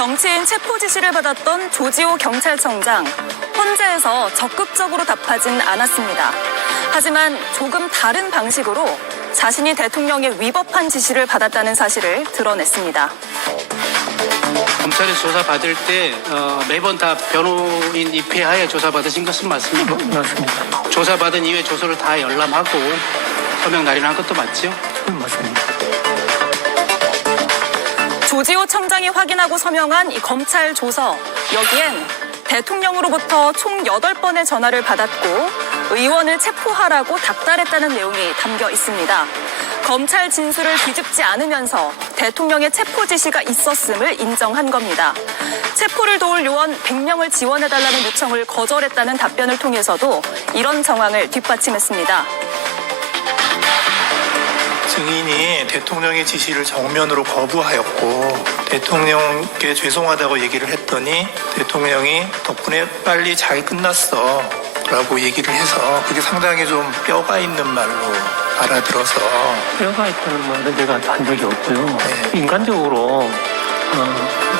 정치인 체포 지시를 받았던 조지호 경찰청장. 헌재에서 적극적으로 답하진 않았습니다. 하지만 조금 다른 방식으로 자신이 대통령에 위법한 지시를 받았다는 사실을 드러냈습니다. 검찰에 조사받을 때 매번 다 변호인 입회하에 조사받으신 것은 맞습니까? 맞습니다. 조사받은 이후에 조서를 다 열람하고 서명 날인한 것도 맞죠? 맞습니다. 조지호 청장이 확인하고 서명한 이 검찰 조서. 여기엔 대통령으로부터 총 8번의 전화를 받았고 의원을 체포하라고 닥달했다는 내용이 담겨 있습니다. 검찰 진술을 뒤집지 않으면서 대통령의 체포 지시가 있었음을 인정한 겁니다. 체포를 도울 요원 100명을 지원해달라는 요청을 거절했다는 답변을 통해서도 이런 정황을 뒷받침했습니다. 증인이 대통령의 지시를 정면으로 거부하였고 대통령께 죄송하다고 얘기를 했더니 대통령이 덕분에 빨리 잘 끝났어 라고 얘기를 해서 그게 상당히 좀 뼈가 있는 말로 알아들어서 뼈가 있다는 말은 제가 한 적이 없고요. 네. 인간적으로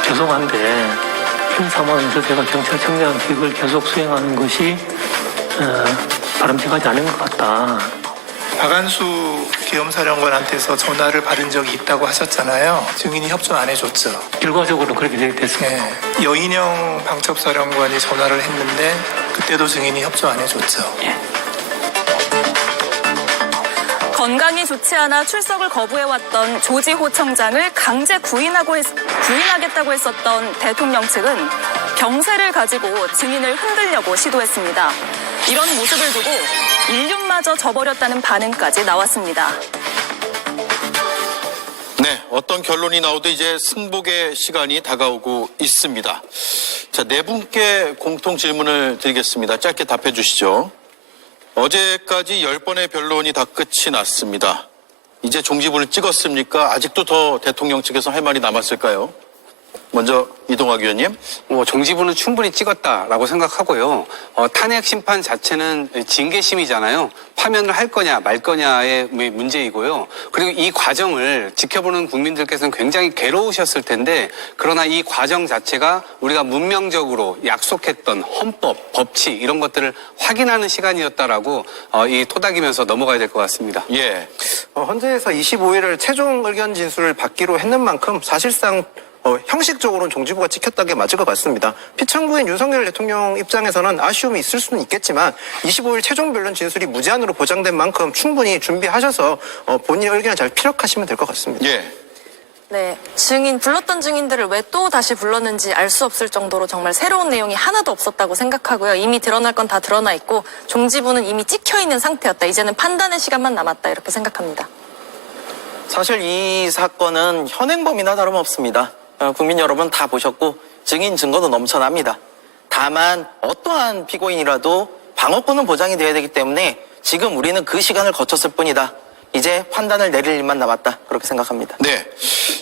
죄송한데 현 상황에서 제가 경찰청장직을 계속 수행하는 것이 바람직하지 않은 것 같다. 박안수 계엄사령관한테서 전화를 받은 적이 있다고 하셨잖아요. 증인이 협조 안 해줬죠. 결과적으로 그렇게 됐습니다. 네. 여인영 방첩사령관이 전화를 했는데 그때도 증인이 협조 안 해줬죠. 예. 건강이 좋지 않아 출석을 거부해왔던 조지호 청장을 강제 구인하겠다고 했었던 대통령 측은 병세를 가지고 증인을 흔들려고 시도했습니다. 이런 모습을 두고 인륜마저 져버렸다는 반응까지 나왔습니다. 네, 어떤 결론이 나오도 이제 승복의 시간이 다가오고 있습니다. 자, 네 분께 공통 질문을 드리겠습니다. 짧게 답해 주시죠. 어제까지 10번의 변론이 다 끝이 났습니다. 이제 종지부를 찍었습니까? 아직도 더 대통령 측에서 할 말이 남았을까요? 먼저 이동학 의원님. 종지부는 충분히 찍었다라고 생각하고요. 탄핵 심판 자체는 징계심이잖아요. 파면을 할 거냐 말 거냐의 문제이고요. 그리고 이 과정을 지켜보는 국민들께서는 굉장히 괴로우셨을 텐데 그러나 이 과정 자체가 우리가 문명적으로 약속했던 헌법, 법치 이런 것들을 확인하는 시간이었다라고 이 토닥이면서 넘어가야 될 것 같습니다. 예. 헌재에서 25일을 최종 의견 진술을 받기로 했는 만큼 사실상 형식적으로는 종지부가 찍혔다는 게 맞을 것 같습니다. 피청구인 윤석열 대통령 입장에서는 아쉬움이 있을 수는 있겠지만 25일 최종 변론 진술이 무제한으로 보장된 만큼 충분히 준비하셔서 본인의 의견을 잘 피력하시면 될 것 같습니다. 예. 네, 불렀던 증인들을 왜 또 다시 불렀는지 알 수 없을 정도로 정말 새로운 내용이 하나도 없었다고 생각하고요. 이미 드러날 건 다 드러나 있고 종지부는 이미 찍혀있는 상태였다. 이제는 판단의 시간만 남았다. 이렇게 생각합니다. 사실 이 사건은 현행범이나 다름없습니다. 국민 여러분 다 보셨고 증인 증거도 넘쳐납니다. 다만 어떠한 피고인이라도 방어권은 보장이 돼야 되기 때문에 지금 우리는 그 시간을 거쳤을 뿐이다. 이제 판단을 내릴 일만 남았다. 그렇게 생각합니다. 네.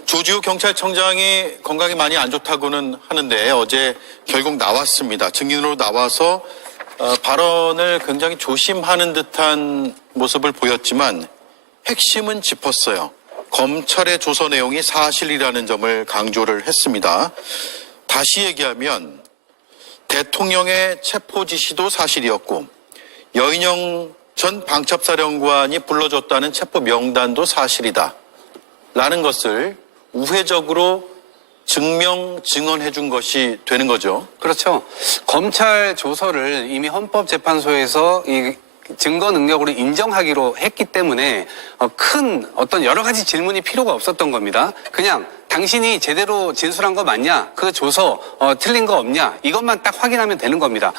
조지호 경찰청장이 건강이 많이 안 좋다고는 하는데 어제 결국 나왔습니다. 증인으로 나와서 발언을 굉장히 조심하는 듯한 모습을 보였지만 핵심은 짚었어요. 검찰의 조서 내용이 사실이라는 점을 강조를 했습니다. 다시 얘기하면 대통령의 체포 지시도 사실이었고 여인영 전 방첩사령관이 불러줬다는 체포 명단도 사실이다 라는 것을 우회적으로 증언해 준 것이 되는 거죠. 그렇죠. 검찰 조서를 이미 헌법재판소에서 이 증거 능력으로 인정하기로 했기 때문에 큰 어떤 여러 가지 질문이 필요가 없었던 겁니다. 그냥 당신이 제대로 진술한 거 맞냐? 그 조서 틀린 거 없냐? 이것만 딱 확인하면 되는 겁니다.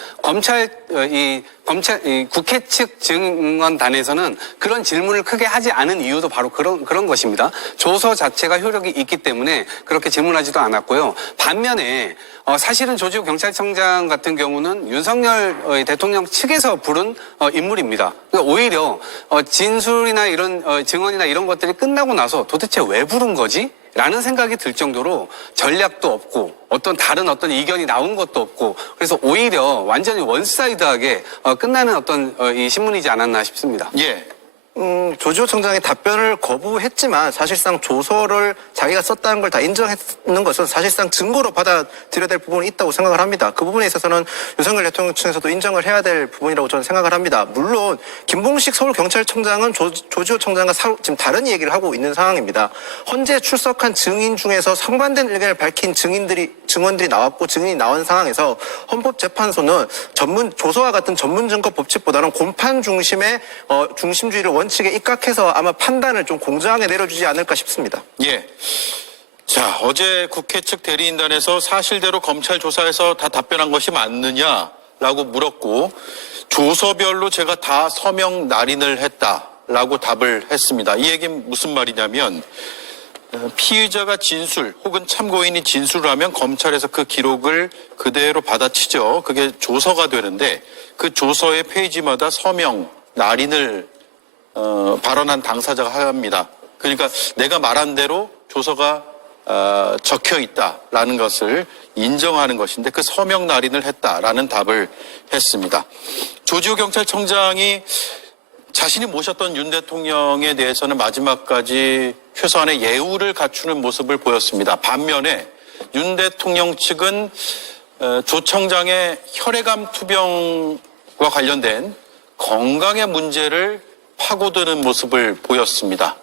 국회 측 증언단에서는 그런 질문을 크게 하지 않은 이유도 바로 그런 것입니다. 조서 자체가 효력이 있기 때문에 그렇게 질문하지도 않았고요. 반면에 사실은 조지호 경찰청장 같은 경우는 윤석열 대통령 측에서 부른 인물입니다. 그러니까 오히려 진술이나 이런 증언이나 이런 것들이 끝나고 나서 도대체 왜 부른 거지? 라는 생각이 들 정도로 전략도 없고 어떤 다른 이견이 나온 것도 없고 그래서 오히려 완전히 원사이드하게 끝나는 이 신문이지 않았나 싶습니다. 예. 조지호 청장이 답변을 거부했지만 사실상 조서를 자기가 썼다는 걸 다 인정했는 것은 사실상 증거로 받아들여야 될 부분이 있다고 생각을 합니다. 그 부분에 있어서는 윤석열 대통령 측에서도 인정을 해야 될 부분이라고 저는 생각을 합니다. 물론 김봉식 서울경찰청장은 조지호 청장과 지금 다른 얘기를 하고 있는 상황입니다. 헌재 출석한 증인 중에서 상반된 의견을 밝힌 증언들이 나왔고 증인이 나온 상황에서 헌법재판소는 조서와 같은 전문 증거 법칙보다는 공판 중심의 중심주의를 원칙에 입각해서 아마 판단을 좀 공정하게 내려주지 않을까 싶습니다. 예. 자, 어제 국회 측 대리인단에서 사실대로 검찰 조사에서 다 답변한 것이 맞느냐라고 물었고 조서별로 제가 다 서명 날인을 했다라고 답을 했습니다. 이 얘기는 무슨 말이냐면 피의자가 진술 혹은 참고인이 진술을 하면 검찰에서 그 기록을 그대로 받아치죠. 그게 조서가 되는데 그 조서의 페이지마다 서명 날인을 발언한 당사자가 합니다. 그러니까 내가 말한 대로 조서가 적혀 있다라는 것을 인정하는 것인데 그 서명 날인을 했다라는 답을 했습니다. 조지호 경찰청장이 자신이 모셨던 윤 대통령에 대해서는 마지막까지 최소한의 예우를 갖추는 모습을 보였습니다. 반면에 윤 대통령 측은 조 청장의 혈액암 투병과 관련된 건강의 문제를 파고드는 모습을 보였습니다.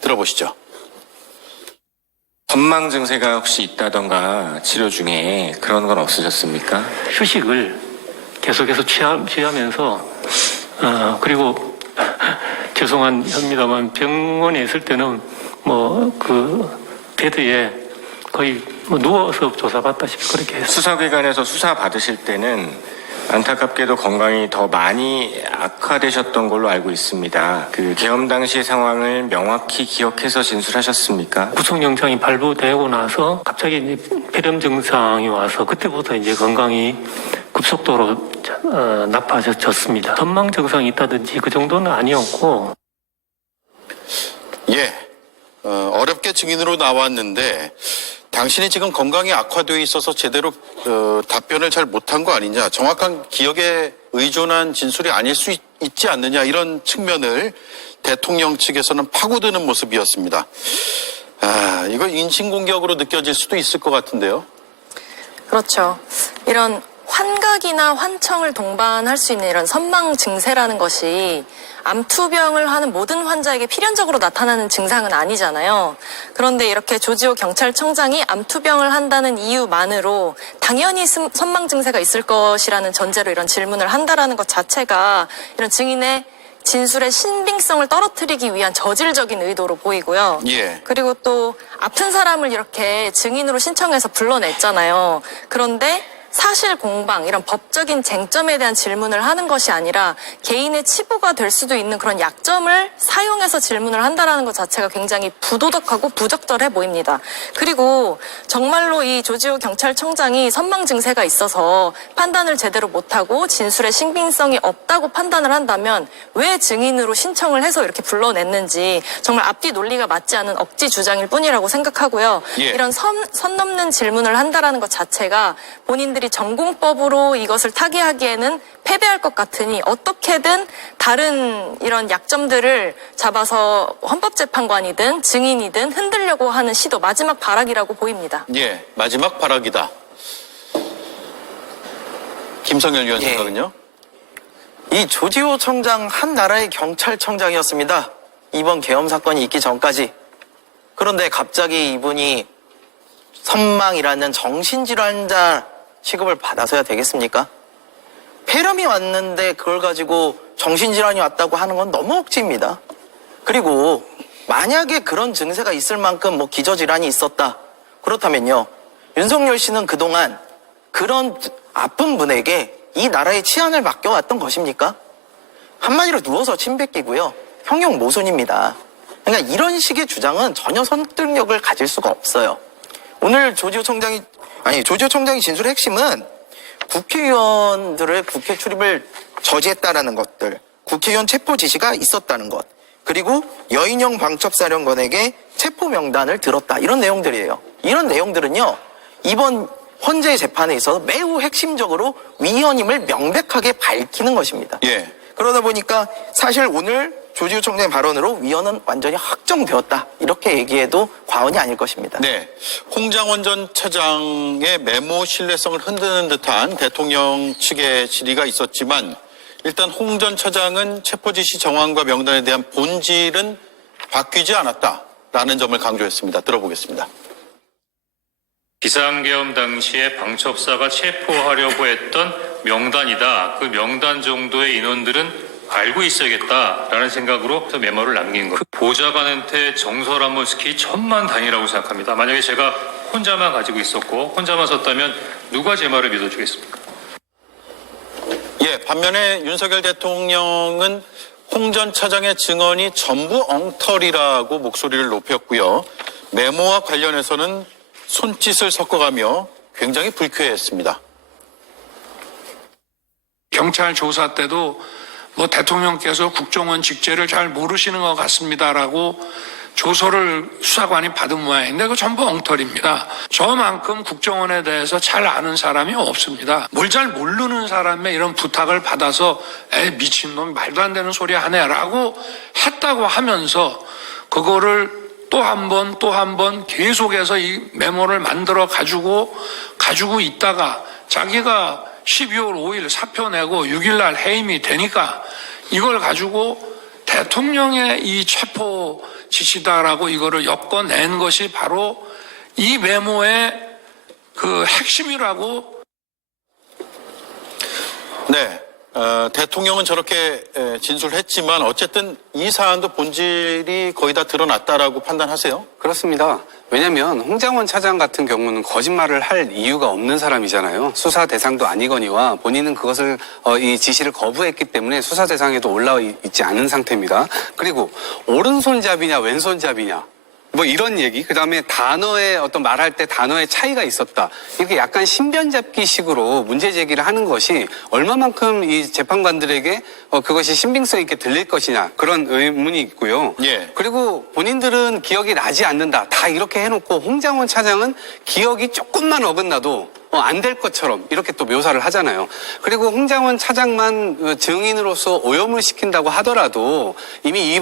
들어보시죠. 건망 증세가 혹시 있다던가 치료 중에 그런 건 없으셨습니까? 휴식을 계속해서 취하면서 그리고 죄송합니다만 병원에 있을 때는 베드에 거의 누워서 조사받다시피 그렇게 했어요. 수사기관에서 수사 받으실 때는 안타깝게도 건강이 더 많이 악화되셨던 걸로 알고 있습니다. 그 계엄 당시 상황을 명확히 기억해서 진술하셨습니까? 구속영장이 발부되고 나서 갑자기 이제 폐렴 증상이 와서 그때부터 이제 건강이 급속도로 나빠졌습니다. 전망 증상이 있다든지 그 정도는 아니었고. 예, 어렵게 증인으로 나왔는데 당신이 지금 건강이 악화되어 있어서 제대로 답변을 잘 못한 거 아니냐, 정확한 기억에 의존한 진술이 아닐 수 있지 않느냐, 이런 측면을 대통령 측에서는 파고드는 모습이었습니다. 이거 인신공격으로 느껴질 수도 있을 것 같은데요. 그렇죠. 이런 환각이나 환청을 동반할 수 있는 이런 선망 증세라는 것이 암투병을 하는 모든 환자에게 필연적으로 나타나는 증상은 아니잖아요. 그런데 이렇게 조지호 경찰청장이 암투병을 한다는 이유만으로 당연히 선망 증세가 있을 것이라는 전제로 이런 질문을 한다라는 것 자체가 이런 증인의 진술의 신빙성을 떨어뜨리기 위한 저질적인 의도로 보이고요. 예. 그리고 또 아픈 사람을 이렇게 증인으로 신청해서 불러냈잖아요. 그런데 사실 공방, 이런 법적인 쟁점에 대한 질문을 하는 것이 아니라 개인의 치부가 될 수도 있는 그런 약점을 사용해서 질문을 한다는 것 자체가 굉장히 부도덕하고 부적절해 보입니다. 그리고 정말로 이 조지호 경찰청장이 선망 증세가 있어서 판단을 제대로 못하고 진술의 신빙성이 없다고 판단을 한다면 왜 증인으로 신청을 해서 이렇게 불러냈는지 정말 앞뒤 논리가 맞지 않은 억지 주장일 뿐이라고 생각하고요. 예. 이런 선 넘는 질문을 한다는 것 자체가 본인들이 전공법으로 이것을 타개하기에는 패배할 것 같으니 어떻게든 다른 이런 약점들을 잡아서 헌법재판관이든 증인이든 흔들려고 하는 시도, 마지막 발악이라고 보입니다. 예, 마지막 발악이다. 김성열 위원 예. 생각은요? 이 조지호 청장 한 나라의 경찰청장이었습니다. 이번 계엄 사건이 있기 전까지. 그런데 갑자기 이분이 선망이라는 정신질환자 취급을 받아서야 되겠습니까? 폐렴이 왔는데 그걸 가지고 정신질환이 왔다고 하는 건 너무 억지입니다. 그리고 만약에 그런 증세가 있을 만큼 기저질환이 있었다. 그렇다면요, 윤석열 씨는 그동안 그런 아픈 분에게 이 나라의 치안을 맡겨왔던 것입니까? 한마디로 누워서 침 뱉기고요, 형용 모순입니다. 그러니까 이런 식의 주장은 전혀 설득력을 가질 수가 없어요. 오늘 조지호 청장이 진술의 핵심은 국회의원들의 국회 출입을 저지했다라는 것들, 국회의원 체포 지시가 있었다는 것, 그리고 여인영 방첩사령관에게 체포 명단을 들었다, 이런 내용들이에요. 이런 내용들은요, 이번 헌재 재판에 있어서 매우 핵심적으로 위헌임을 명백하게 밝히는 것입니다. 예. 그러다 보니까 사실 오늘 조지우 총장의 발언으로 위헌은 완전히 확정되었다. 이렇게 얘기해도 과언이 아닐 것입니다. 네, 홍장원 전 차장의 메모 신뢰성을 흔드는 듯한 대통령 측의 질의가 있었지만 일단 홍 전 차장은 체포지시 정황과 명단에 대한 본질은 바뀌지 않았다라는 점을 강조했습니다. 들어보겠습니다. 비상계엄 당시에 방첩사가 체포하려고 했던 명단이다. 그 명단 정도의 인원들은 알고 있어야겠다라는 생각으로 메모를 남긴 것. 보좌관한테 정서를 한번 시키 천만 다행이라고 생각합니다. 만약에 제가 혼자만 가지고 있었고 혼자만 썼다면 누가 제 말을 믿어주겠습니까? 예, 반면에 윤석열 대통령은 홍 전 차장의 증언이 전부 엉터리라고 목소리를 높였고요. 메모와 관련해서는 손짓을 섞어가며 굉장히 불쾌했습니다. 경찰 조사 때도 대통령께서 국정원 직제를 잘 모르시는 것 같습니다라고 조서를 수사관이 받은 모양인데 그거 전부 엉터리입니다. 저만큼 국정원에 대해서 잘 아는 사람이 없습니다. 뭘 잘 모르는 사람의 이런 부탁을 받아서 미친놈 말도 안 되는 소리 하네라고 했다고 하면서 그거를 또 한 번 계속해서 이 메모를 만들어 가지고 있다가 자기가 12월 5일 사표 내고 6일날 해임이 되니까 이걸 가지고 대통령의 이 체포 지시다라고 이거를 엮어낸 것이 바로 이 메모의 그 핵심이라고. 네, 대통령은 저렇게 진술했지만 어쨌든 이 사안도 본질이 거의 다 드러났다라고 판단하세요? 그렇습니다. 왜냐하면 홍장원 차장 같은 경우는 거짓말을 할 이유가 없는 사람이잖아요. 수사 대상도 아니거니와 본인은 그것을 이 지시를 거부했기 때문에 수사 대상에도 올라와 있지 않은 상태입니다. 그리고 오른손잡이냐 왼손잡이냐 이런 얘기, 그 다음에 단어의 어떤 말할 때 단어의 차이가 있었다. 이렇게 약간 신변잡기 식으로 문제 제기를 하는 것이 얼마만큼 이 재판관들에게 그것이 신빙성 있게 들릴 것이냐 그런 의문이 있고요. 예. 그리고 본인들은 기억이 나지 않는다. 다 이렇게 해놓고 홍장원 차장은 기억이 조금만 어긋나도 안 될 것처럼 이렇게 또 묘사를 하잖아요. 그리고 홍장원 차장만 증인으로서 오염을 시킨다고 하더라도 이미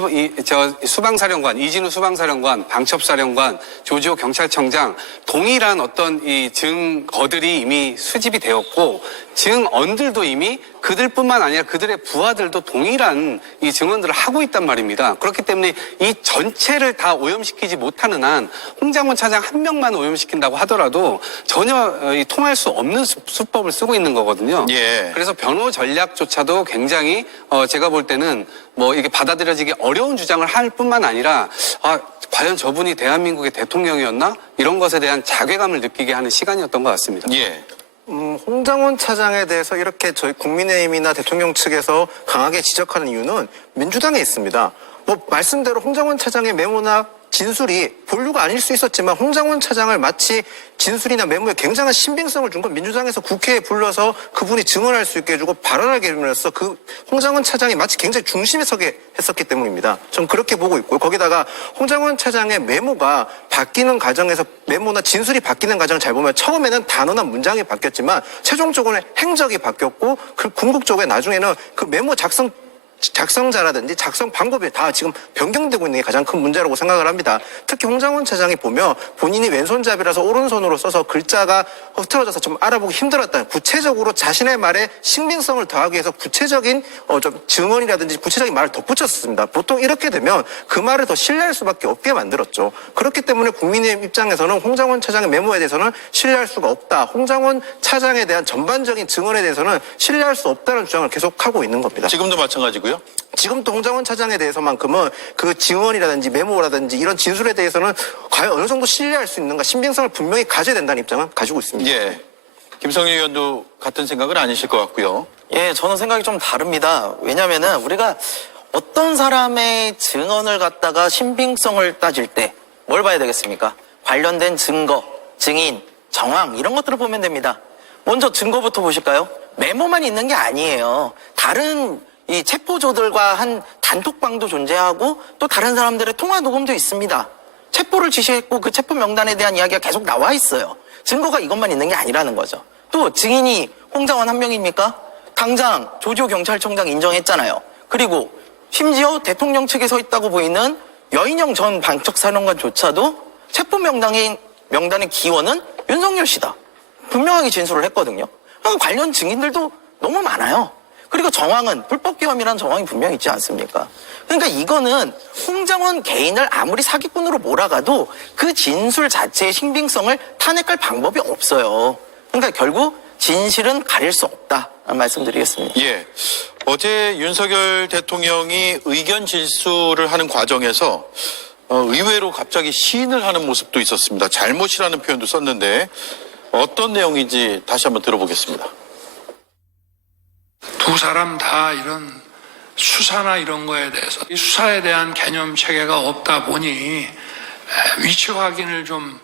수방사령관, 이진우 수방사령관, 방첩사령관, 조지호 경찰청장 동일한 어떤 이 증거들이 이미 수집이 되었고 증언들도 이미 그들뿐만 아니라 그들의 부하들도 동일한 이 증언들을 하고 있단 말입니다. 그렇기 때문에 이 전체를 다 오염시키지 못하는 한 홍장원 차장 한 명만 오염시킨다고 하더라도 전혀 통할 수 없는 수법을 쓰고 있는 거거든요. 예. 그래서 변호 전략조차도 굉장히 제가 볼 때는 이게 받아들여지기 어려운 주장을 할 뿐만 아니라 과연 저분이 대한민국의 대통령이었나? 이런 것에 대한 자괴감을 느끼게 하는 시간이었던 것 같습니다. 예. 홍장원 차장에 대해서 이렇게 저희 국민의힘이나 대통령 측에서 강하게 지적하는 이유는 민주당에 있습니다. 말씀대로 홍장원 차장의 메모나 진술이 본류가 아닐 수 있었지만 홍장원 차장을 마치 진술이나 메모에 굉장한 신빙성을 준 건 민주당에서 국회에 불러서 그분이 증언할 수 있게 해주고 발언하게 해주면서 그 홍장원 차장이 마치 굉장히 중심에 서게 했었기 때문입니다. 전 그렇게 보고 있고요. 거기다가 홍장원 차장의 메모가 바뀌는 과정에서 메모나 진술이 바뀌는 과정을 잘 보면 처음에는 단어나 문장이 바뀌었지만 최종적으로는 행적이 바뀌었고 그 궁극적으로 나중에는 그 메모 작성자라든지 작성 방법이 다 지금 변경되고 있는 게 가장 큰 문제라고 생각을 합니다. 특히 홍장원 차장이 보면 본인이 왼손잡이라서 오른손으로 써서 글자가 흐트러져서 좀 알아보기 힘들었다. 구체적으로 자신의 말에 신빙성을 더하기 위해서 구체적인 좀 증언이라든지 구체적인 말을 덧붙였습니다. 보통 이렇게 되면 그 말을 더 신뢰할 수밖에 없게 만들었죠. 그렇기 때문에 국민의힘 입장에서는 홍장원 차장의 메모에 대해서는 신뢰할 수가 없다. 홍장원 차장에 대한 전반적인 증언에 대해서는 신뢰할 수 없다는 주장을 계속하고 있는 겁니다. 지금도 마찬가지고요. 지금도 홍장원 차장에 대해서만큼은 그 증언이라든지 메모라든지 이런 진술에 대해서는 과연 어느 정도 신뢰할 수 있는가 신빙성을 분명히 가져야 된다는 입장은 가지고 있습니다. 예. 김성일 의원도 같은 생각은 아니실 것 같고요. 예, 저는 생각이 좀 다릅니다. 왜냐면은 우리가 어떤 사람의 증언을 갖다가 신빙성을 따질 때 뭘 봐야 되겠습니까? 관련된 증거, 증인, 정황 이런 것들을 보면 됩니다. 먼저 증거부터 보실까요? 메모만 있는 게 아니에요. 다른 이 체포조들과 한 단톡방도 존재하고 또 다른 사람들의 통화 녹음도 있습니다. 체포를 지시했고 그 체포 명단에 대한 이야기가 계속 나와 있어요. 증거가 이것만 있는 게 아니라는 거죠. 또 증인이 홍장원 한 명입니까? 당장 조지호 경찰청장 인정했잖아요. 그리고 심지어 대통령 측에 서 있다고 보이는 여인영 전 방첩사령관조차도 체포 명단의 기원은 윤석열 씨다. 분명하게 진술을 했거든요. 관련 증인들도 너무 많아요. 그리고 정황은 불법 계엄이라는 정황이 분명히 있지 않습니까? 그러니까 이거는 홍장원 개인을 아무리 사기꾼으로 몰아가도 그 진술 자체의 신빙성을 탄핵할 방법이 없어요. 그러니까 결국 진실은 가릴 수 없다. 말씀드리겠습니다. 예. 어제 윤석열 대통령이 의견 질수를 하는 과정에서 의외로 갑자기 시인을 하는 모습도 있었습니다. 잘못이라는 표현도 썼는데 어떤 내용인지 다시 한번 들어보겠습니다. 두 사람 다 이런 수사나 이런 거에 대해서 이 수사에 대한 개념 체계가 없다 보니 위치 확인을 좀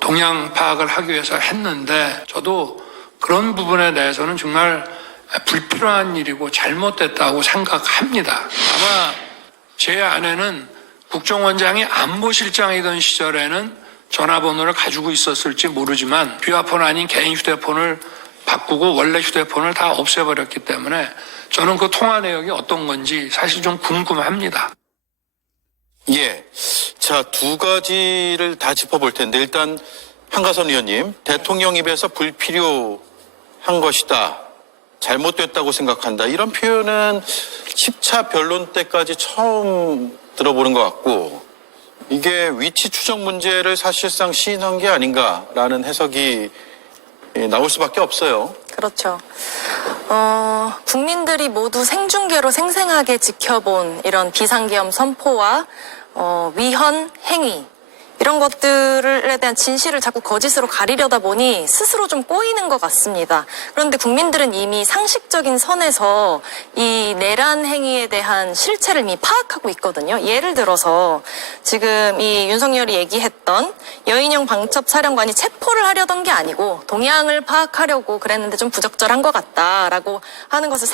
동향 파악을 하기 위해서 했는데 저도 그런 부분에 대해서는 정말 불필요한 일이고 잘못됐다고 생각합니다. 아마 제 아내는 국정원장이 안보실장이던 시절에는 전화번호를 가지고 있었을지 모르지만 비화폰 아닌 개인 휴대폰을 바꾸고 원래 휴대폰을 다 없애버렸기 때문에 저는 그 통화 내역이 어떤 건지 사실 좀 궁금합니다. 예. 자, 두 가지를 다 짚어볼 텐데 일단 한가선 의원님, 대통령 입에서 불필요한 것이다. 잘못됐다고 생각한다. 이런 표현은 10차 변론 때까지 처음 들어보는 것 같고 이게 위치 추정 문제를 사실상 시인한 게 아닌가라는 해석이 나올 수밖에 없어요. 그렇죠. 국민들이 모두 생중계로 생생하게 지켜본 이런 비상계엄 선포와 위헌 행위 이런 것들에 대한 진실을 자꾸 거짓으로 가리려다 보니 스스로 좀 꼬이는 것 같습니다. 그런데 국민들은 이미 상식적인 선에서 이 내란 행위에 대한 실체를 이미 파악하고 있거든요. 예를 들어서 지금 이 윤석열이 얘기했던 여인영 방첩사령관이 체포를 하려던 게 아니고 동향을 파악하려고 그랬는데 좀 부적절한 것 같다라고 하는 것을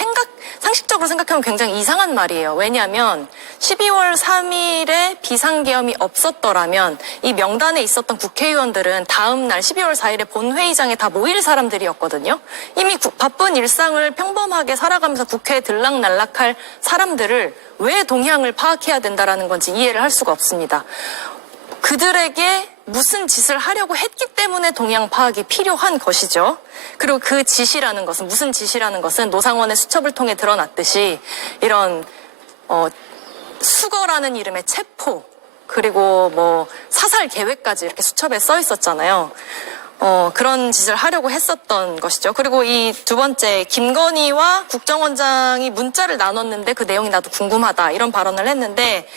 상식적으로 생각하면 굉장히 이상한 말이에요. 왜냐하면 12월 3일에 비상계엄이 없었더라면 이 명단에 있었던 국회의원들은 다음 날 12월 4일에 본회의장에 다 모일 사람들이었거든요. 이미 바쁜 일상을 평범하게 살아가면서 국회에 들락날락할 사람들을 왜 동향을 파악해야 된다라는 건지 이해를 할 수가 없습니다. 그들에게 무슨 짓을 하려고 했기 때문에 동향 파악이 필요한 것이죠. 그리고 그 짓이라는 것은 무슨 짓이라는 것은 노상원의 수첩을 통해 드러났듯이 이런 수거라는 이름의 체포 그리고 뭐 사살 계획까지 이렇게 수첩에 써 있었잖아요. 그런 짓을 하려고 했었던 것이죠. 그리고 이 두 번째, 김건희와 국정원장이 문자를 나눴는데 그 내용이 나도 궁금하다 이런 발언을 했는데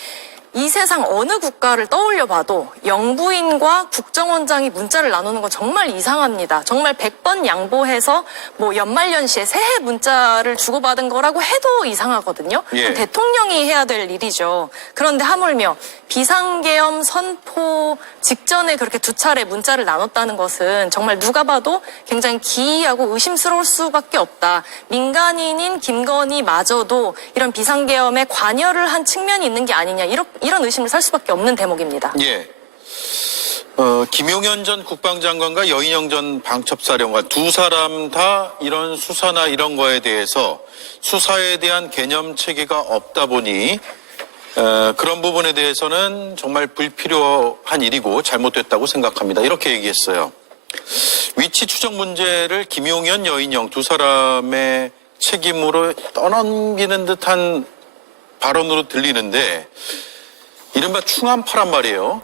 이 세상 어느 국가를 떠올려 봐도 영부인과 국정원장이 문자를 나누는 건 정말 이상합니다. 정말 100번 양보해서 뭐 연말연시에 새해 문자를 주고받은 거라고 해도 이상하거든요. 예. 대통령이 해야 될 일이죠. 그런데 하물며 비상계엄 선포 직전에 그렇게 두 차례 문자를 나눴다는 것은 정말 누가 봐도 굉장히 기이하고 의심스러울 수밖에 없다. 민간인인 김건희마저도 이런 비상계엄에 관여를 한 측면이 있는 게 아니냐. 이런 의심을 살 수밖에 없는 대목입니다. 예. 김용현 전 국방장관과 여인영 전 방첩사령관 두 사람 다 이런 수사나 이런 거에 대해서 수사에 대한 개념 체계가 없다 보니 그런 부분에 대해서는 정말 불필요한 일이고 잘못됐다고 생각합니다. 이렇게 얘기했어요. 위치 추정 문제를 김용현, 여인영 두 사람의 책임으로 떠넘기는 듯한 발언으로 들리는데 이른바 충암파란 말이에요.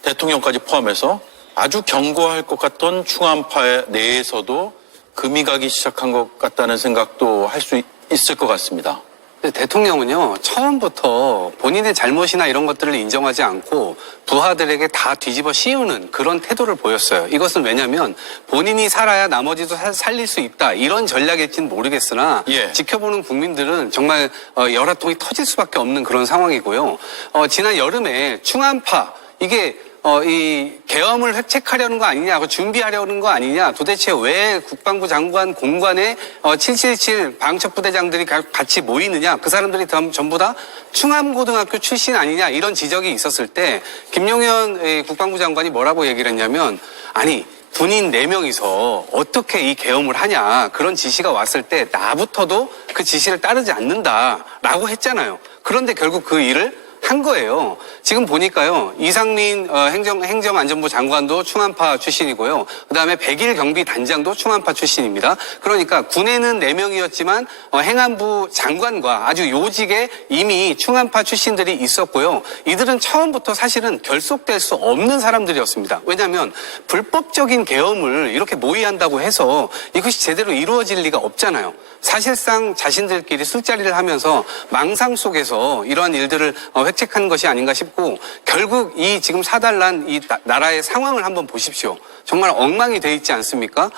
대통령까지 포함해서 아주 견고할 것 같던 충암파 내에서도 금이 가기 시작한 것 같다는 생각도 할 수 있을 것 같습니다. 근데 대통령은요, 처음부터 본인의 잘못이나 이런 것들을 인정하지 않고 부하들에게 다 뒤집어 씌우는 그런 태도를 보였어요. 이것은 왜냐하면 본인이 살아야 나머지도 살릴 수 있다. 이런 전략일지는 모르겠으나 예. 지켜보는 국민들은 정말 열화통이 터질 수밖에 없는 그런 상황이고요. 지난 여름에 충암파, 이게 이 계엄을 획책하려는 거 아니냐, 준비하려는 거 아니냐, 도대체 왜 국방부 장관 공관에 777 방첩부대장들이 같이 모이느냐, 그 사람들이 전부 다 충암고등학교 출신 아니냐, 이런 지적이 있었을 때 김용현 국방부 장관이 뭐라고 얘기를 했냐면, 아니 군인 4명이서 어떻게 이 계엄을 하냐, 그런 지시가 왔을 때 나부터도 그 지시를 따르지 않는다라고 했잖아요. 그런데 결국 그 일을 한 거예요. 지금 보니까요, 이상민 행정안전부 장관도 충안파 출신이고요. 그다음에 백일 경비 단장도 충안파 출신입니다. 그러니까 군에는 4명이었지만 행안부 장관과 아주 요직에 이미 충안파 출신들이 있었고요. 이들은 처음부터 사실은 결속될 수 없는 사람들이었습니다. 왜냐하면 불법적인 계엄을 이렇게 모의한다고 해서 이것이 제대로 이루어질 리가 없잖아요. 사실상 자신들끼리 술자리를 하면서 망상 속에서 이러한 일들을 획책한 것이 아닌가 싶고, 결국 이 지금 사달난 이 나라의 상황을 한번 보십시오. 정말 엉망이 돼 있지 않습니까?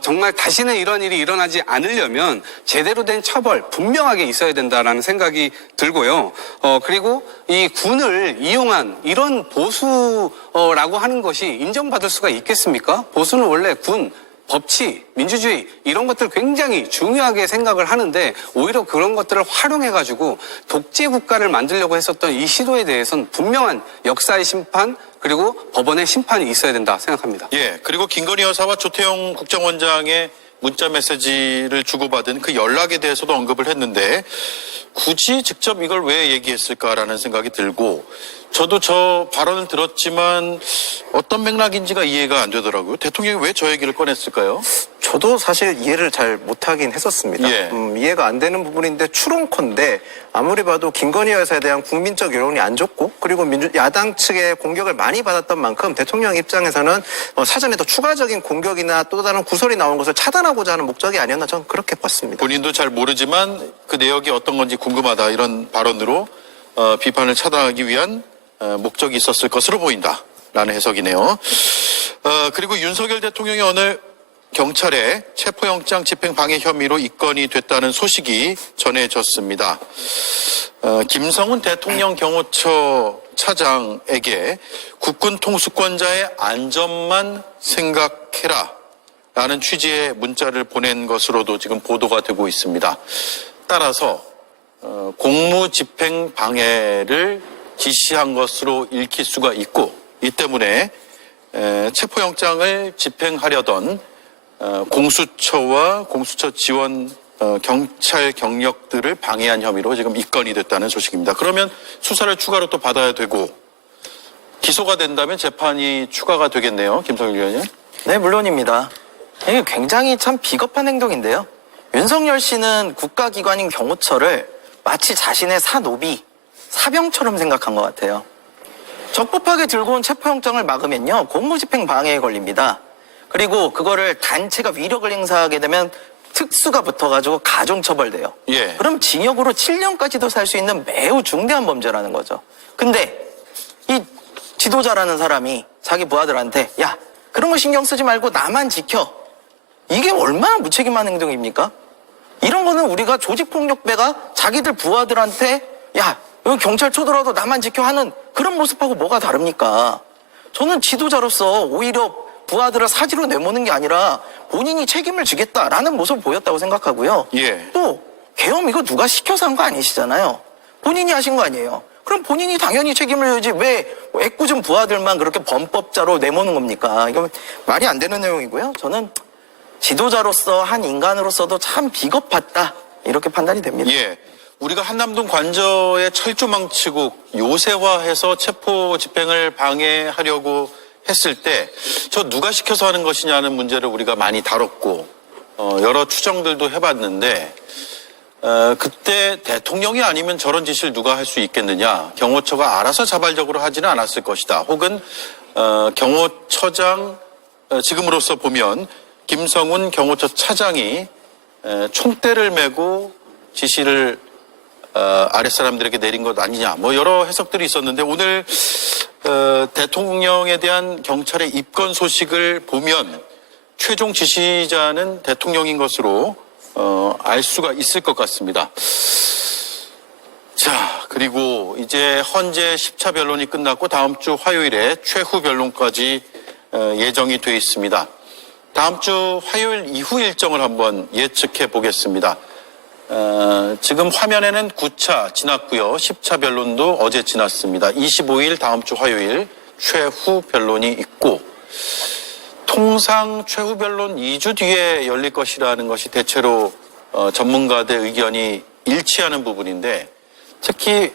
정말 다시는 이런 일이 일어나지 않으려면 제대로 된 처벌 분명하게 있어야 된다라는 생각이 들고요. 그리고 이 군을 이용한 이런 보수라고 하는 것이 인정받을 수가 있겠습니까? 보수는 원래 군, 법치, 민주주의 이런 것들 굉장히 중요하게 생각을 하는데 오히려 그런 것들을 활용해가지고 독재 국가를 만들려고 했었던 이 시도에 대해서는 분명한 역사의 심판 그리고 법원의 심판이 있어야 된다 생각합니다. 예, 그리고 김건희 여사와 조태용 국정원장의 문자 메시지를 주고받은 그 연락에 대해서도 언급을 했는데 굳이 직접 이걸 왜 얘기했을까라는 생각이 들고, 저도 저 발언을 들었지만 어떤 맥락인지가 이해가 안 되더라고요. 대통령이 왜 저 얘기를 꺼냈을까요? 저도 사실 이해를 잘 못하긴 했었습니다. 예. 이해가 안 되는 부분인데 추론컨대 아무리 봐도 김건희 여사에 대한 국민적 여론이 안 좋고, 그리고 야당 측의 공격을 많이 받았던 만큼 대통령 입장에서는 사전에 더 추가적인 공격이나 또 다른 구설이 나온 것을 차단하고자 하는 목적이 아니었나, 저는 그렇게 봤습니다. 본인도 잘 모르지만 그 내역이 어떤 건지 궁금하다, 이런 발언으로 비판을 차단하기 위한 목적이 있었을 것으로 보인다라는 해석이네요. 그리고 윤석열 대통령이 오늘 경찰에 체포영장 집행방해 혐의로 입건이 됐다는 소식이 전해졌습니다. 김성훈 대통령 경호처 차장에게 국군 통수권자의 안전만 생각해라 라는 취지의 문자를 보낸 것으로도 지금 보도가 되고 있습니다. 따라서 공무집행방해를 지시한 것으로 읽힐 수가 있고, 이 때문에 체포영장을 집행하려던 공수처와 공수처 지원 경찰 경력들을 방해한 혐의로 지금 입건이 됐다는 소식입니다. 그러면 수사를 추가로 또 받아야 되고 기소가 된다면 재판이 추가가 되겠네요. 김성일 의원님. 네, 물론입니다. 이게 굉장히 참 비겁한 행동인데요. 윤석열 씨는 국가기관인 경호처를 마치 자신의 사노비, 사병처럼 생각한 것 같아요. 적법하게 들고 온 체포영장을 막으면요, 공무집행 방해에 걸립니다. 그리고 그거를 단체가 위력을 행사하게 되면 특수가 붙어가지고 가중처벌돼요. 예. 그럼 징역으로 7년까지도 살 수 있는 매우 중대한 범죄라는 거죠. 근데 이 지도자라는 사람이 자기 부하들한테 야, 그런 거 신경 쓰지 말고 나만 지켜. 이게 얼마나 무책임한 행동입니까? 이런 거는 우리가 조직폭력배가 자기들 부하들한테 야, 여기 경찰 쳐들어도 나만 지켜 하는 그런 모습하고 뭐가 다릅니까? 저는 지도자로서 오히려 부하들을 사지로 내모는 게 아니라 본인이 책임을 지겠다라는 모습을 보였다고 생각하고요. 예. 또 계엄 이거 누가 시켜서 한 거 아니시잖아요. 본인이 하신 거 아니에요. 그럼 본인이 당연히 책임을 져야지 왜 애꿎은 부하들만 그렇게 범법자로 내모는 겁니까? 이건 말이 안 되는 내용이고요. 저는 지도자로서 한 인간으로서도 참 비겁했다 이렇게 판단이 됩니다. 예. 우리가 한남동 관저에 철조망치고 요새화해서 체포 집행을 방해하려고 했을 때 저 누가 시켜서 하는 것이냐는 문제를 우리가 많이 다뤘고 여러 추정들도 해봤는데 그때 대통령이 아니면 저런 짓을 누가 할 수 있겠느냐, 경호처가 알아서 자발적으로 하지는 않았을 것이다, 혹은 경호처장 지금으로서 보면 김성훈 경호처 차장이 총대를 메고 지시를 아랫사람들에게 내린 것 아니냐, 뭐 여러 해석들이 있었는데 오늘 대통령에 대한 경찰의 입건 소식을 보면 최종 지시자는 대통령인 것으로 알 수가 있을 것 같습니다. 자, 그리고 이제 헌재 10차 변론이 끝났고 다음 주 화요일에 최후 변론까지 예정이 돼 있습니다. 다음 주 화요일 이후 일정을 한번 예측해 보겠습니다. 지금 화면에는 9차 지났고요. 10차 변론도 어제 지났습니다. 25일 다음 주 화요일 최후 변론이 있고, 통상 최후 변론 2주 뒤에 열릴 것이라는 것이 대체로 전문가들 의견이 일치하는 부분인데 특히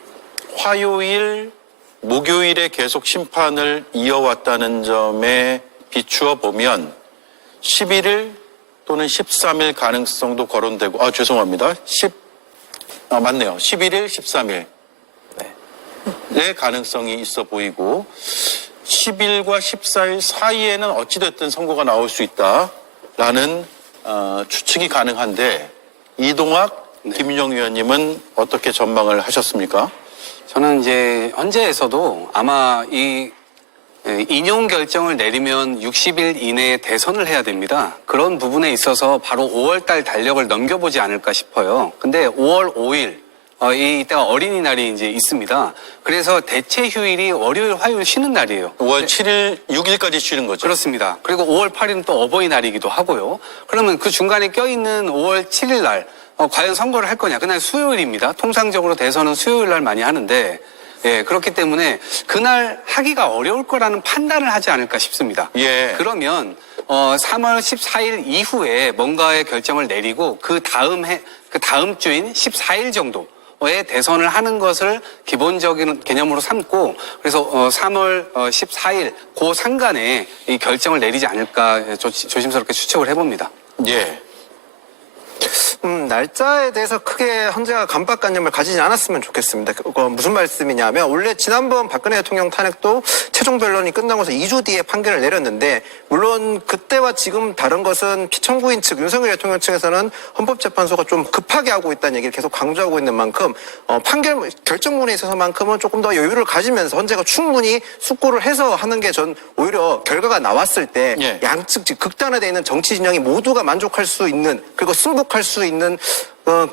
화요일, 목요일에 계속 심판을 이어왔다는 점에 비추어 보면 11일 또는 13일 가능성도 거론되고, 죄송합니다. 맞네요. 11일, 13일. 의 가능성이 있어 보이고, 10일과 14일 사이에는 어찌됐든 선고가 나올 수 있다라는 추측이 가능한데, 이동학, 김윤영 위원님은 어떻게 전망을 하셨습니까? 저는 이제 헌재에서도 아마 이 인용 결정을 내리면 60일 이내에 대선을 해야 됩니다. 그런 부분에 있어서 바로 5월달 달력을 넘겨보지 않을까 싶어요. 근데 5월 5일 이때가 어린이날이 이제 있습니다. 그래서 대체 휴일이 월요일, 화요일 쉬는 날이에요. 5월 7일, 6일까지 쉬는 거죠? 그렇습니다. 그리고 5월 8일은 또 어버이날이기도 하고요. 그러면 그 중간에 껴있는 5월 7일 날 과연 선거를 할 거냐? 그날 수요일입니다. 통상적으로 대선은 수요일 날 많이 하는데 그렇기 때문에 그날 하기가 어려울 거라는 판단을 하지 않을까 싶습니다. 그러면 3월 14일 이후에 뭔가의 결정을 내리고 그 다음 주인 14일 정도의 대선을 하는 것을 기본적인 개념으로 삼고 그래서 3월 14일 그 상간에 이 결정을 내리지 않을까 조심스럽게 추측을 해봅니다. 날짜에 대해서 크게 헌재가 강박관념을 가지지 않았으면 좋겠습니다. 그거 무슨 말씀이냐면 원래 지난번 박근혜 대통령 탄핵도 최종 변론이 끝나고서 2주 뒤에 판결을 내렸는데 물론 그때와 지금 다른 것은 피청구인 측 윤석열 대통령 측에서는 헌법재판소가 좀 급하게 하고 있다는 얘기를 계속 강조하고 있는 만큼 판결 결정문에 있어서만큼은 조금 더 여유를 가지면서 헌재가 충분히 숙고를 해서 하는 게 전 오히려 결과가 나왔을 때 양측 즉 극단화되어 있는 정치 진영이 모두가 만족할 수 있는 그리고 승복할 수 있는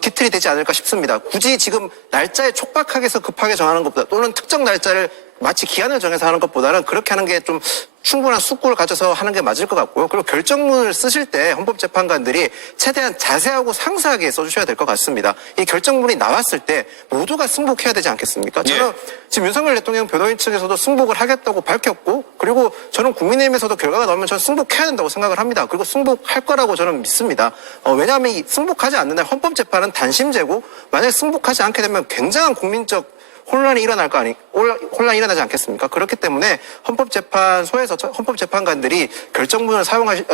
기틀이 되지 않을까 싶습니다. 굳이 지금 날짜에 촉박하게 해서 급하게 정하는 것보다 또는 특정 날짜를 마치 기한을 정해서 하는 것보다는 그렇게 하는 게 좀 충분한 숙고를 가져서 하는 게 맞을 것 같고요. 그리고 결정문을 쓰실 때 헌법재판관들이 최대한 자세하고 상세하게 써주셔야 될 것 같습니다. 이 결정문이 나왔을 때 모두가 승복해야 되지 않겠습니까? 저는 지금 윤석열 대통령 변호인 측에서도 승복을 하겠다고 밝혔고 그리고 저는 국민의힘에서도 결과가 나오면 저는 승복해야 된다고 생각을 합니다. 그리고 승복할 거라고 저는 믿습니다. 왜냐하면 이 승복하지 않는 날 헌법재판은 단심제고 만약에 승복하지 않게 되면 굉장한 국민적 혼란이 혼란이 일어나지 않겠습니까? 그렇기 때문에 헌법재판소에서 헌법재판관들이 결정문을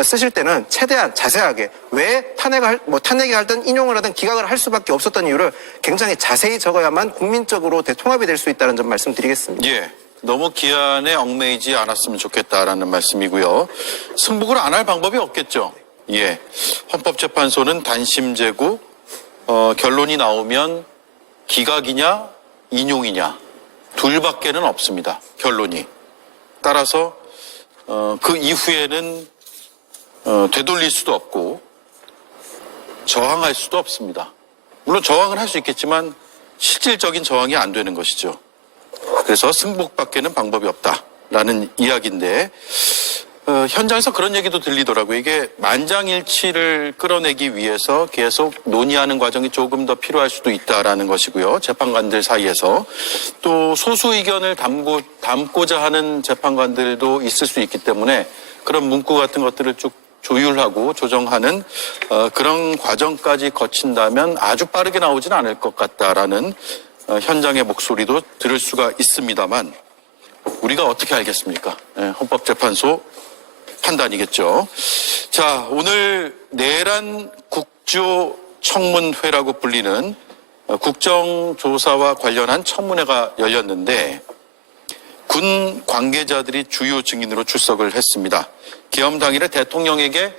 쓰실 때는 최대한 자세하게 왜 탄핵이 하든 인용을 하든 기각을 할 수밖에 없었던 이유를 굉장히 자세히 적어야만 국민적으로 대통합이 될 수 있다는 점 말씀드리겠습니다. 너무 기한에 얽매이지 않았으면 좋겠다라는 말씀이고요. 승복을 안 할 방법이 없겠죠. 헌법재판소는 단심제고 결론이 나오면 기각이냐 인용이냐 둘밖에는 없습니다. 결론이. 따라서 그 이후에는 되돌릴 수도 없고 저항할 수도 없습니다. 물론 저항은 할 수 있겠지만 실질적인 저항이 안 되는 것이죠. 그래서 승복밖에는 방법이 없다라는 이야기인데 현장에서 그런 얘기도 들리더라고요. 이게 만장일치를 끌어내기 위해서 계속 논의하는 과정이 조금 더 필요할 수도 있다라는 것이고요. 재판관들 사이에서. 또 소수 의견을 담고자 하는 재판관들도 있을 수 있기 때문에 그런 문구 같은 것들을 쭉 조율하고 조정하는 그런 과정까지 거친다면 아주 빠르게 나오지는 않을 것 같다라는 현장의 목소리도 들을 수가 있습니다만 우리가 어떻게 알겠습니까? 헌법재판소 판단이겠죠. 자, 오늘 내란 국조청문회라고 불리는 국정조사와 관련한 청문회가 열렸는데 군 관계자들이 주요 증인으로 출석을 했습니다. 계엄 당일에 대통령에게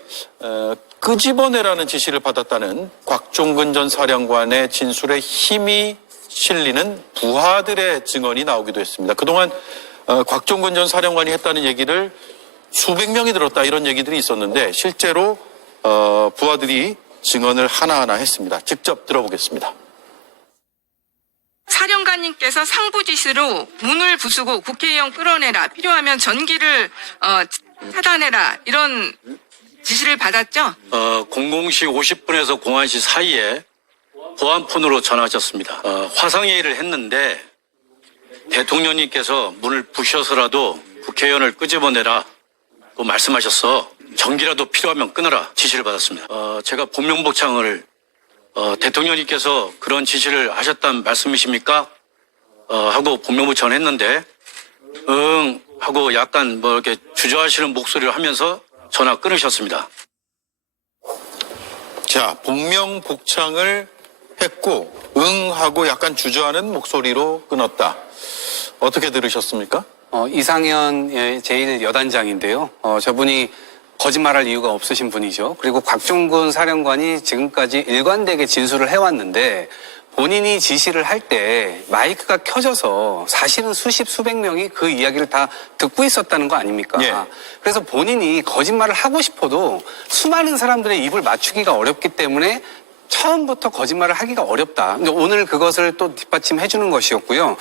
끄집어내라는 지시를 받았다는 곽종근 전 사령관의 진술에 힘이 실리는 부하들의 증언이 나오기도 했습니다. 그동안 곽종근 전 사령관이 했다는 얘기를 수백 명이 들었다 이런 얘기들이 있었는데 실제로 부하들이 증언을 하나하나 했습니다. 직접 들어보겠습니다. 사령관님께서 상부 지시로 문을 부수고 국회의원 끌어내라, 필요하면 전기를 차단해라 이런 지시를 받았죠? 00시 50분에서 01시 사이에 보안폰으로 전화하셨습니다. 화상회의를 했는데 대통령님께서 문을 부셔서라도 국회의원을 끄집어내라 고 말씀하셔서 전기라도 필요하면 끊어라 지시를 받았습니다. 제가 복명복창을 대통령님께서 그런 지시를 하셨단 말씀이십니까? 하고 법무부 전했는데 응 하고 약간 뭐 이렇게 주저하시는 목소리를 하면서 전화 끊으셨습니다. 자, 복명복창을 했고 응 하고 약간 주저하는 목소리로 끊었다. 어떻게 들으셨습니까? 이상현 제1여단장인데요. 저분이 거짓말할 이유가 없으신 분이죠. 그리고 곽종근 사령관이 지금까지 일관되게 진술을 해왔는데 본인이 지시를 할 때 마이크가 켜져서 사실은 수백 명이 그 이야기를 다 듣고 있었다는 거 아닙니까? 예. 그래서 본인이 거짓말을 하고 싶어도 수많은 사람들의 입을 맞추기가 어렵기 때문에 처음부터 거짓말을 하기가 어렵다. 근데 오늘 그것을 또 뒷받침해 주는 것이었고요.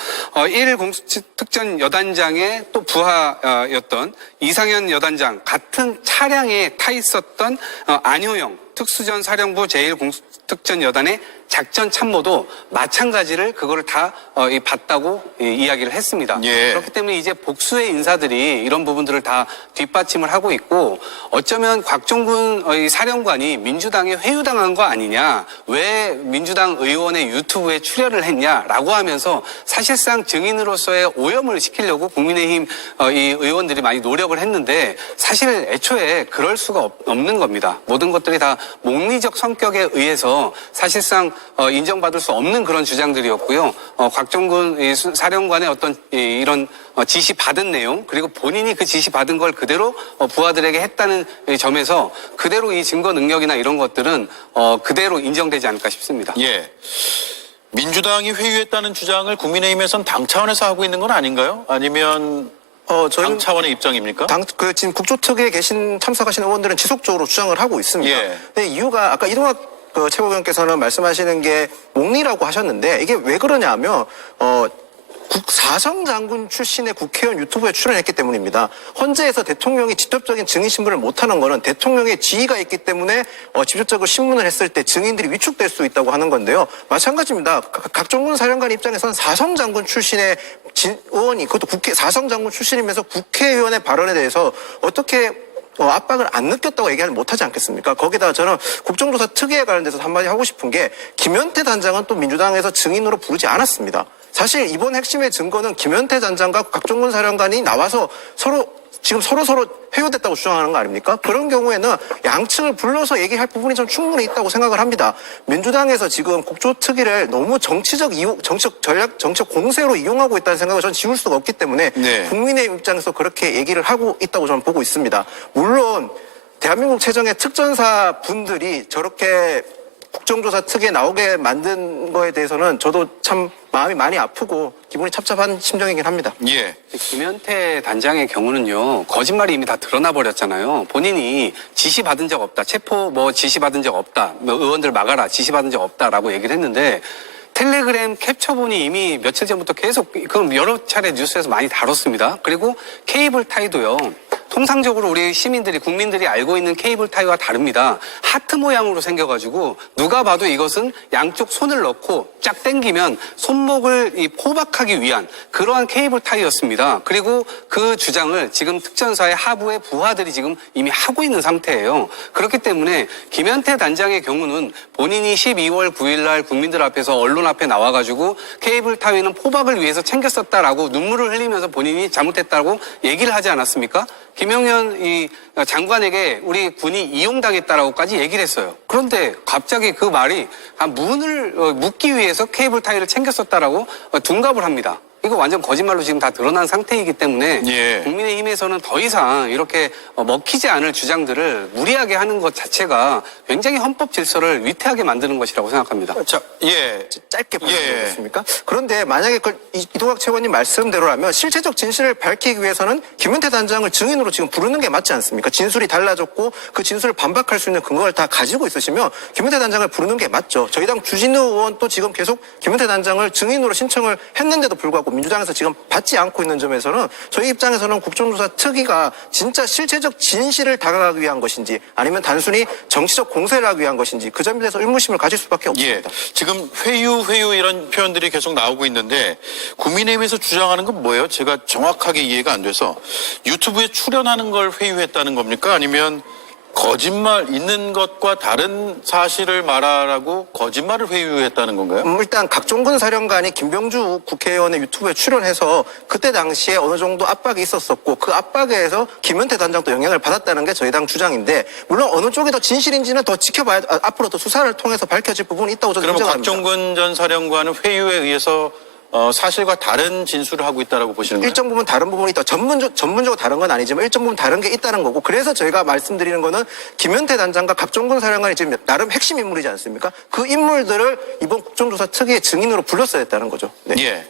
1 공수특전 여단장의 또 부하였던 이상현 여단장 같은 차량에 타 있었던 안효영 특수전 사령부 제1공수특전 여단의 작전 참모도 마찬가지를 그거를 다 봤다고 이야기를 했습니다. 예. 그렇기 때문에 이제 복수의 인사들이 이런 부분들을 다 뒷받침을 하고 있고 어쩌면 곽종근 사령관이 민주당에 회유당한 거 아니냐, 왜 민주당 의원의 유튜브에 출연을 했냐라고 하면서 사실상 증인으로서의 오염을 시키려고 국민의힘 이 의원들이 많이 노력을 했는데 사실 애초에 그럴 수가 없는 겁니다. 모든 것들이 다 목리적 성격에 의해서 사실상 인정받을 수 없는 그런 주장들이었고요. 곽종근 사령관의 어떤 이런 지시 받은 내용 그리고 본인이 그 지시 받은 걸 그대로 부하들에게 했다는 점에서 그대로 이 증거 능력이나 이런 것들은 그대로 인정되지 않을까 싶습니다. 예. 민주당이 회유했다는 주장을 국민의힘에서는 당 차원에서 하고 있는 건 아닌가요? 아니면 당 차원의 입장입니까? 지금 국조특위에 참석하신 의원들은 지속적으로 주장을 하고 있습니다. 예. 근데 이유가 아까 이동학 최고위원께서는 말씀하시는 게 목리라고 하셨는데 이게 왜 그러냐면 사성 장군 출신의 국회의원 유튜브에 출연했기 때문입니다. 헌재에서 대통령이 직접적인 증인 신문을 못하는 거는 대통령의 지위가 있기 때문에 직접적으로 신문을 했을 때 증인들이 위축될 수 있다고 하는 건데요. 마찬가지입니다. 곽종근 사령관 입장에서는 사성 장군 출신의 의원이 그것도 사성 장군 출신이면서 국회의원의 발언에 대해서 어떻게 압박을 안 느꼈다고 얘기하지 못하지 않겠습니까? 거기다가 저는 국정조사 특위에 관련돼서 한마디 하고 싶은 게 김현태 단장은 또 민주당에서 증인으로 부르지 않았습니다. 사실 이번 핵심의 증거는 김현태 단장과 곽종근 사령관이 나와서 서로 회유됐다고 주장하는 거 아닙니까? 그런 경우에는 양측을 불러서 얘기할 부분이 좀 충분히 있다고 생각을 합니다. 민주당에서 지금 국조특위를 너무 정치적 공세로 이용하고 있다는 생각을 저는 지울 수가 없기 때문에 네. 국민의 입장에서 그렇게 얘기를 하고 있다고 저는 보고 있습니다. 물론 대한민국 최정의 특전사 분들이 저렇게 국정조사 특위에 나오게 만든 거에 대해서는 저도 참 마음이 많이 아프고 기분이 찹찹한 심정이긴 합니다. 예. 김현태 단장의 경우는요, 거짓말이 이미 다 드러나 버렸잖아요. 본인이 지시받은 적 없다, 지시받은 적 없다, 의원들 막아라, 지시받은 적 없다라고 얘기를 했는데 텔레그램 캡처본이 이미 며칠 전부터 계속 그럼 여러 차례 뉴스에서 많이 다뤘습니다. 그리고 케이블 타이도요. 통상적으로 우리 시민들이 국민들이 알고 있는 케이블 타이와 다릅니다. 하트 모양으로 생겨가지고 누가 봐도 이것은 양쪽 손을 넣고 쫙 당기면 손목을 포박하기 위한 그러한 케이블 타이였습니다. 그리고 그 주장을 지금 특전사의 하부의 부하들이 지금 이미 하고 있는 상태예요. 그렇기 때문에 김현태 단장의 경우는 본인이 12월 9일 날 국민들 앞에서 언론 앞에 나와가지고 케이블 타이는 포박을 위해서 챙겼었다라고 눈물을 흘리면서 본인이 잘못했다고 얘기를 하지 않았습니까? 김영현 장관에게 우리 군이 이용당했다라고까지 얘기를 했어요. 그런데 갑자기 그 말이 문을 묻기 위해서 케이블 타이를 챙겼었다라고 둔갑을 합니다. 이거 완전 거짓말로 지금 다 드러난 상태이기 때문에 예. 국민의힘에서는 더 이상 이렇게 먹히지 않을 주장들을 무리하게 하는 것 자체가 굉장히 헌법 질서를 위태하게 만드는 것이라고 생각합니다. 자, 예. 짧게 말씀드리겠습니까? 그런데 만약에 이동학 최고님 말씀대로라면 실체적 진실을 밝히기 위해서는 김현태 단장을 증인으로 지금 부르는 게 맞지 않습니까? 진술이 달라졌고 그 진술을 반박할 수 있는 근거를 다 가지고 있으시면 김현태 단장을 부르는 게 맞죠. 저희 당 주진우 의원도 지금 계속 김현태 단장을 증인으로 신청을 했는데도 불구하고 민주당에서 지금 받지 않고 있는 점에서는 저희 입장에서는 국정조사 특위가 진짜 실체적 진실을 다가가기 위한 것인지 아니면 단순히 정치적 공세를 하기 위한 것인지 그 점에 대해서 의무심을 가질 수밖에 없습니다. 예. 지금 회유 이런 표현들이 계속 나오고 있는데 국민의힘에서 주장하는 건 뭐예요? 제가 정확하게 이해가 안 돼서 유튜브에 출연하는 걸 회유했다는 겁니까? 아니면 거짓말 있는 것과 다른 사실을 말하라고 거짓말을 회유했다는 건가요? 일단 각종군 사령관이 김병주 국회의원의 유튜브에 출연해서 그때 당시에 어느 정도 압박이 있었었고 그 압박에 의해서 김현태 단장도 영향을 받았다는 게 저희 당 주장인데 물론 어느 쪽이 더 진실인지는 더 지켜봐야 앞으로 또 수사를 통해서 밝혀질 부분이 있다고 저는 그러면 생각합니다. 곽종근 전 사령관은 회유에 의해서 사실과 다른 진술을 하고 있다고 보시는 거예요? 일정 부분 다른 부분이 있다. 전문적으로 다른 건 아니지만 일정 부분 다른 게 있다는 거고 그래서 저희가 말씀드리는 거는 김현태 단장과 갑종근 사령관이 지금 나름 핵심 인물이지 않습니까? 그 인물들을 이번 국정조사 특위의 증인으로 불렀어야 했다는 거죠. 네. 예.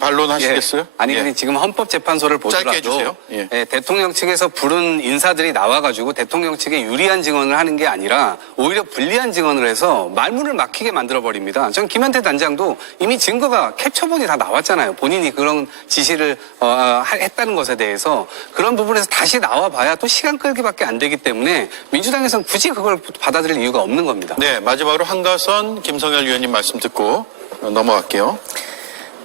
반론하시겠어요? 아니 예. 근데 지금 헌법재판소를 짧게 보더라도 해주세요. 예. 대통령 측에서 부른 인사들이 나와가지고 대통령 측에 유리한 증언을 하는 게 아니라 오히려 불리한 증언을 해서 말문을 막히게 만들어버립니다. 전 김현태 단장도 이미 증거가 캡처본이 다 나왔잖아요. 본인이 그런 지시를 했다는 것에 대해서 그런 부분에서 다시 나와봐야 또 시간 끌기밖에 안 되기 때문에 민주당에서는 굳이 그걸 받아들일 이유가 없는 겁니다. 네, 마지막으로 한가선 김성열 위원님 말씀 듣고 넘어갈게요.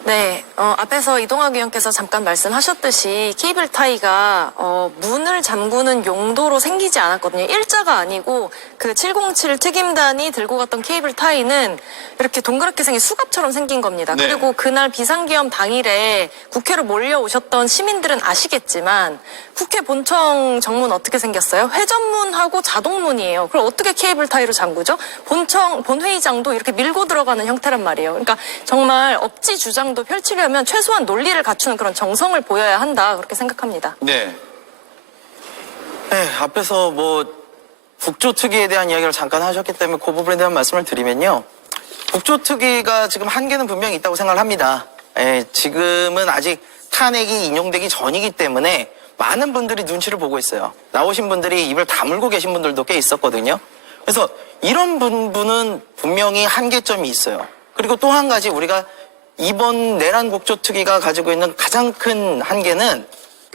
네, 앞에서 이동학 의원께서 잠깐 말씀하셨듯이 케이블 타이가 문을 잠그는 용도로 생기지 않았거든요. 일자가 아니고 그 707 특임단이 들고 갔던 케이블 타이는 이렇게 동그랗게 생긴 수갑처럼 생긴 겁니다. 네. 그리고 그날 비상계엄 당일에 국회로 몰려오셨던 시민들은 아시겠지만 국회 본청 정문 어떻게 생겼어요? 회전문하고 자동문이에요. 그럼 어떻게 케이블 타이로 잠그죠? 본회의장도 이렇게 밀고 들어가는 형태란 말이에요. 그러니까 정말 억지 주장도 펼치려면 최소한 논리를 갖추는 그런 정성을 보여야 한다 그렇게 생각합니다. 네. 네, 앞에서 국조특위에 대한 이야기를 잠깐 하셨기 때문에 그 부분에 대한 말씀을 드리면요. 국조특위가 지금 한계는 분명히 있다고 생각을 합니다. 지금은 아직 탄핵이 인용되기 전이기 때문에 많은 분들이 눈치를 보고 있어요. 나오신 분들이 입을 다물고 계신 분들도 꽤 있었거든요. 그래서 이런 부분은 분명히 한계점이 있어요. 그리고 또 한 가지 우리가 이번 내란 국조특위가 가지고 있는 가장 큰 한계는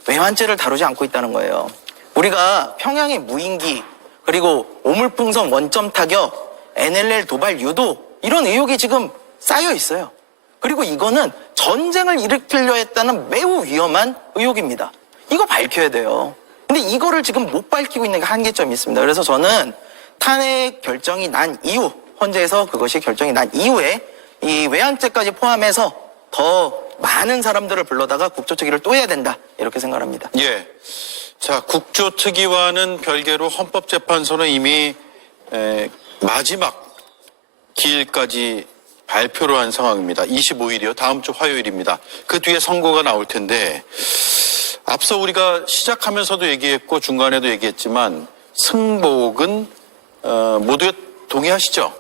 외환죄를 다루지 않고 있다는 거예요. 우리가 평양의 무인기, 그리고 오물풍선 원점 타격, NLL 도발 유도 이런 의혹이 지금 쌓여 있어요. 그리고 이거는 전쟁을 일으키려 했다는 매우 위험한 의혹입니다. 이거 밝혀야 돼요. 근데 이거를 지금 못 밝히고 있는 게 한계점이 있습니다. 그래서 저는 탄핵 결정이 난 이후, 헌재에서 그것이 결정이 난 이후에 이 외환죄까지 포함해서 더 많은 사람들을 불러다가 국조특위를 또 해야 된다 이렇게 생각합니다. 예. 자, 국조특위와는 별개로 헌법재판소는 이미 마지막 기일까지 발표를 한 상황입니다. 25일이요. 다음 주 화요일입니다. 그 뒤에 선고가 나올 텐데 앞서 우리가 시작하면서도 얘기했고 중간에도 얘기했지만 승복은 모두 동의하시죠?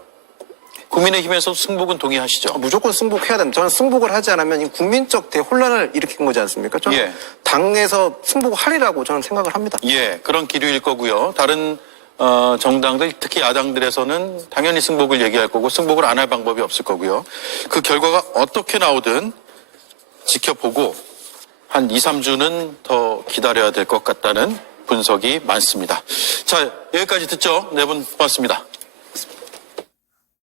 국민의힘에서 승복은 동의하시죠? 무조건 승복해야 됩니다. 저는 승복을 하지 않으면 이 국민적 대혼란을 일으킨 거지 않습니까? 저는 예. 당에서 승복하리라고 저는 생각을 합니다. 예, 그런 기류일 거고요. 다른 정당들, 특히 야당들에서는 당연히 승복을 얘기할 거고 승복을 안 할 방법이 없을 거고요. 그 결과가 어떻게 나오든 지켜보고 한 2, 3주는 더 기다려야 될 것 같다는 분석이 많습니다. 자, 여기까지 듣죠. 네 분 고맙습니다.